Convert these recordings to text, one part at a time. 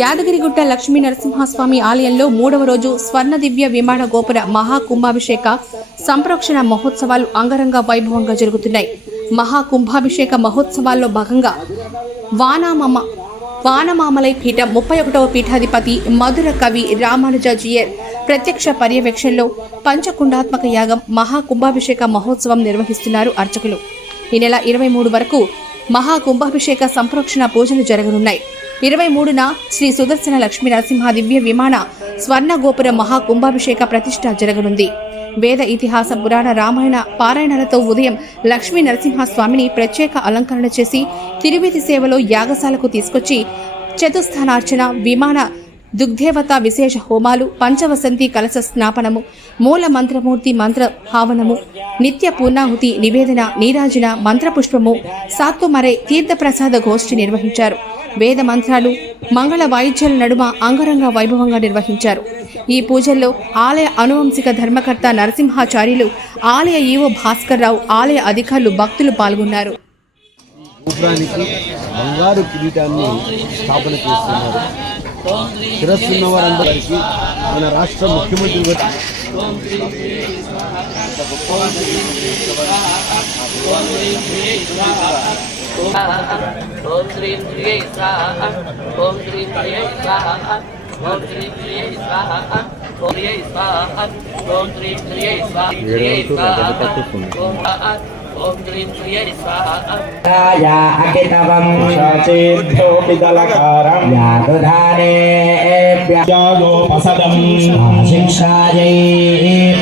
యాదగిరిగుట్ట లక్ష్మీ నరసింహస్వామి ఆలయంలో మూడవ రోజు స్వర్ణ దివ్య విమాన గోపుర మహా కుంభాభిషేక సంప్రోక్షణ మహోత్సవాలు అంగరంగ వైభవంగా జరుగుతున్నాయి. మహా కుంభాభిషేక మహోత్సవాల్లో భాగంగా వానామమ్మ వానమామలై పీఠం ముప్పై ఒకటవ పీఠాధిపతి మధుర కవి రామానుజాజియర్ ప్రత్యక్ష పర్యవేక్షణలో పంచకుండాత్మక యాగం మహా కుంభాభిషేక మహోత్సవం నిర్వహిస్తున్నారు అర్చకులు. ఈ నెల ఇరవై మూడు వరకు మహా కుంభాభిషేక సంప్రోక్షణ పూజలు జరగనున్నాయి. ఇరవై మూడున శ్రీ సుదర్శన లక్ష్మీ నరసింహ దివ్య విమాన స్వర్ణ గోపుర మహా కుంభాభిషేక ప్రతిష్ట జరగనుంది. వేద ఇతిహాస పురాణ రామాయణ పారాయణలతో ఉదయం లక్ష్మీ నరసింహ స్వామిని ప్రత్యేక అలంకరణ చేసి తిరువేది సేవలో యాగశాలకు తీసుకొచ్చి చతుస్థానార్చన విమాన దుగ్ధేవత విశేష హోమాలు పంచవసంతి కలశ స్నాపనము మూల మంత్రమూర్తి మంత్ర భావనము నిత్య పూర్ణాహుతి నివేదన నీరాజన మంత్రపుష్పము సాత్తుమరే తీర్థప్రసాద గోష్ఠి నిర్వహించారు. వేద మంత్రాలు మంగళ వాయిద్యాల నడుమ అంగరంగ వైభవంగా నిర్వహించారు. ఈ పూజల్లో ఆలయ అనువంశిక ధర్మకర్త నరసింహాచార్యులు ఆలయ ఈవో భాస్కర్ రావు ఆలయ అధికారులు భక్తులు పాల్గొన్నారు. బంగారు కిరీటాన్ని స్థాపన చేస్తున్నారు. వారందరికీ మన రాష్ట్ర ముఖ్యమంత్రి గారు ఓం శ్రీం శ్రీయై స్వాహ ఓం శ్రీం శ్రీయై స్వాహ ఓం శ్రీం శ్రీయై స్వాహ ఓం శ్రీయై స్వాహ ఓం శ్రీం శ్రీయై స్వాహ శ్రీయై స్వాహ ఓం ఓం శ్రీ శ్రీయై స్వాహ या अकितवं शचेभ्योऽपि दलकारम् यादुधानेभ्यः यागोपसदम् शिक्षायै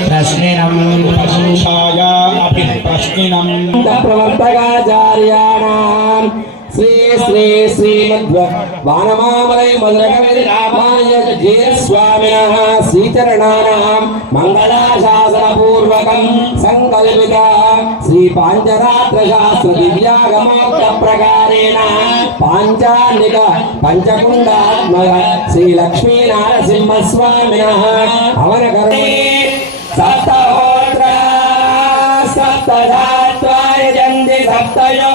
प्रश्निनम् प्रशंसाय अपि प्रश्निनम् प्रवर्तकाचार्याणाम् శ్రీ శ్రీమద్వ వానమామలై మధురకవి రామాయ జయస్వామిన శ్రీచరణానాం మంగళాశాసన పూర్వకం సంకల్పిత. శ్రీ పాంచరాత్ర శాస్త్ర దివ్యాగమాప్త ప్రకారేణ పాంచాన్నిక పంచకుండాత్మక శ్రీ లక్ష్మీ నారసింహస్వామిన అవన సప్తహోత్ర సప్తధాత్వాయ జంది సప్తయో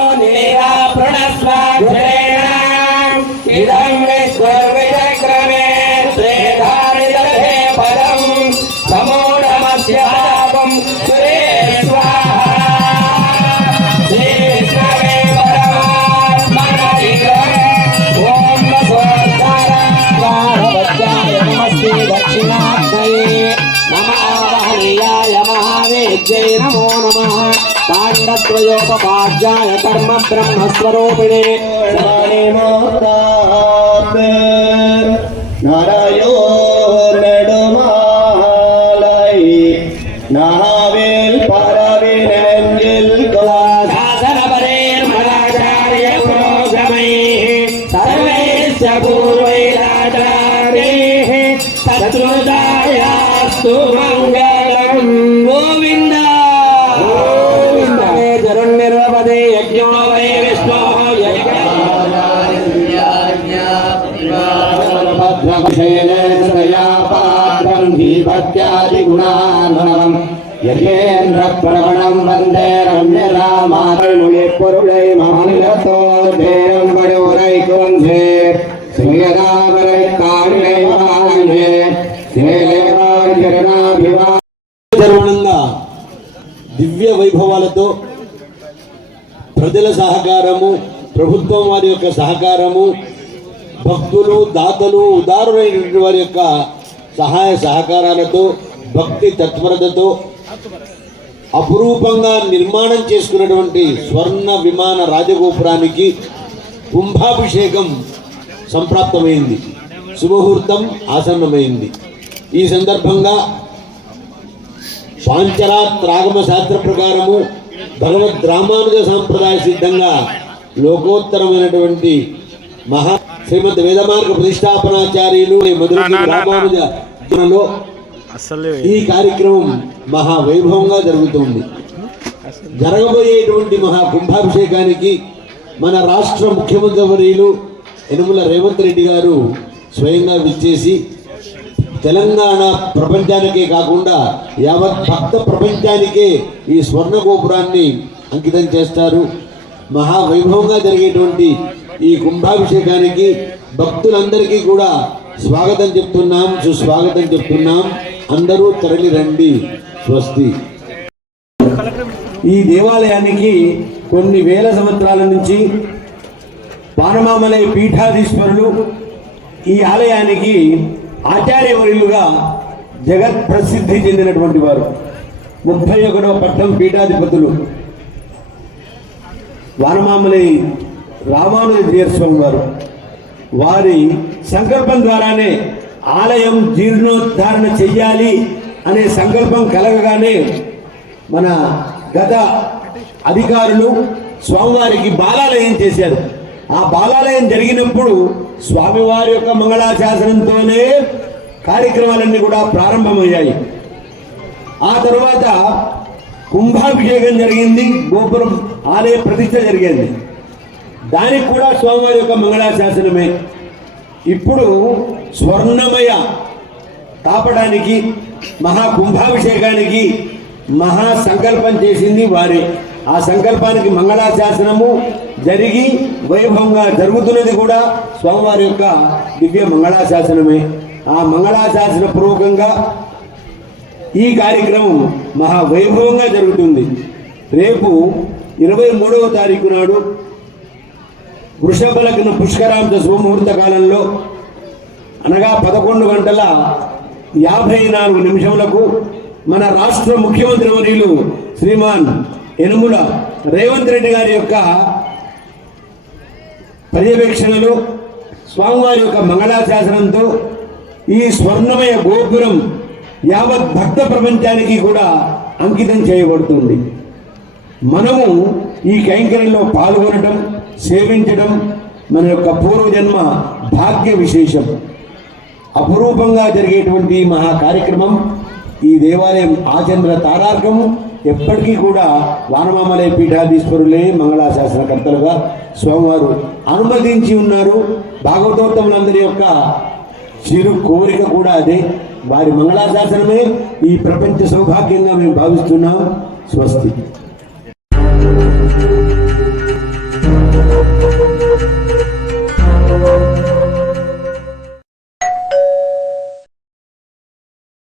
విద్యై నమో నమ తాండత్రయోపపాద్యాయ కర్మ బ్రహ్మస్వరూపిణే நரையோர் நெடுமாலை. நாவில் பரவி நெஞ்சில் சத்ருதாயாஸ்து மங்களம். கோவிந்தா. கோவிந்தா. ஜருன் நிர்வபதே யஜ்ஞோ வை விஸ்வோ யஜ்ஞோ ீபக்தியாதிகுணானுணவம் யஜேந்திர பிரவணம் வந்தே ரம்ய ராமாதழ்மொழி பொருளை மாநிலத்தோ தேவம் வடுவுரை குவந்தே சிங்கதாவரை காணிலை வாழ்ந்தே சேலேவார் கருணாபிவா నిర్మాణంగా దివ్య వైభవాలతో ప్రజల సహకారము ప్రభుత్వం వారి యొక్క సహకారము భక్తులు దాతలు ఉదారులైనటువంటి వారి యొక్క సహాయ సహకారాలతో భక్తి తత్పరతతో అపురూపంగా నిర్మాణం చేసుకున్నటువంటి స్వర్ణ విమాన రాజగోపురానికి కుంభాభిషేకం సంప్రాప్తమైంది. శుభముహూర్తం ఆసన్నమైంది. ఈ సందర్భంగా పాంచరాత్రాగమ శాస్త్ర ప్రకారము భగవద్ రామానుజ సాంప్రదాయ సిద్ధంగా లోకోత్తరమైనటువంటి మహా శ్రీమద్ వేదమార్గ ప్రతిష్టాపనాచార్యులు ఈ కార్యక్రమం మహా వైభవంగా జరుగుతుంది. జరగబోయేటువంటి మహా కుంభాభిషేకానికి మన రాష్ట్ర ముఖ్యమంత్రి వర్యులు యనుమల రేవంత్ రెడ్డి గారు స్వయంగా విచ్చేసి తెలంగాణ ప్రపంచానికే కాకుండా యావత్ భక్త ప్రపంచానికే ఈ స్వర్ణ గోపురాన్ని అంకితం చేస్తారు. మహావైభవంగా జరిగేటువంటి ఈ కుంభాభిషేకానికి భక్తులందరికీ కూడా స్వాగతం చెప్తున్నాం సుస్వాగతం చెప్తున్నాం. అందరూ తరలి రండి. స్వస్తి. ఈ దేవాలయానికి కొన్ని వేల సంవత్సరాల నుంచి పానమామలై పీఠాధీశ్వరులు ఈ ఆలయానికి ఆచార్యవర్యులుగా జగత్ ప్రసిద్ధి చెందినటువంటి వారు. ముప్పై ఒకటవ పట్టం పీఠాధిపతులు. వానమామలై రామానుజ జీర్స్వామి వారు. వారి సంకల్పం ద్వారానే ఆలయం జీర్ణోద్ధారణ చెయ్యాలి అనే సంకల్పం కలగగానే మన గత అధికారులు స్వామివారికి బాలాలయం చేశారు. ఆ బాలాలయం జరిగినప్పుడు స్వామివారి యొక్క మంగళాశాసనంతోనే కార్యక్రమాలన్నీ కూడా ప్రారంభమయ్యాయి. ఆ తర్వాత కుంభాభిషేకం జరిగింది గోపురం ఆలయ ప్రతిష్ట జరిగింది. దానికి కూడా స్వామివారి యొక్క మంగళాశాసనమే. ఇప్పుడు స్వర్ణమయ తాపడానికి మహా కుంభాభిషేకానికి మహా సంకల్పం చేసింది వారే. ఆ సంకల్పానికి మంగళాశాసనము జరిగి వైభవంగా జరుగుతున్నది కూడా స్వామివారి యొక్క దివ్య మంగళాశాసనమే. ఆ మంగళాశాసన పూర్వకంగా ఈ కార్యక్రమం మహా వైభవంగా జరుగుతుంది. రేపు ఇరవై మూడవ తారీఖు నాడు వృషభ లగ్న పుష్కరాంత శుభముహూర్త కాలంలో అనగా పదకొండు గంటల యాభై నాలుగు నిమిషములకు మన రాష్ట్ర ముఖ్యమంత్రి వర్యులు శ్రీమాన్ యనుముల రేవంత్ రెడ్డి గారి యొక్క పర్యవేక్షణలో స్వామివారి యొక్క మంగళాశాసనంతో ఈ స్వర్ణమయ గోపురం యావత్ భక్త ప్రపంచానికి కూడా అంకితం చేయబడుతుంది. మనము ఈ కైంకర్యంలో పాల్గొనటం సేవించడం మన యొక్క పూర్వజన్మ భాగ్య విశేషం. అపురూపంగా జరిగేటువంటి మహా కార్యక్రమం ఈ దేవాలయం ఆచంద్ర తారార్కము ఎప్పటికీ కూడా వానమామలయ పీఠాధీశ్వరులే మంగళాశాసనకర్తలుగా స్వామివారు అనుమతించి ఉన్నారు. భాగవతోత్తములందరి యొక్క చిరు కోరిక కూడా అదే. వారి మంగళాశాసనమే ఈ ప్రపంచ సౌభాగ్యంగా మేము భావిస్తున్నాం. స్వస్తి. thank you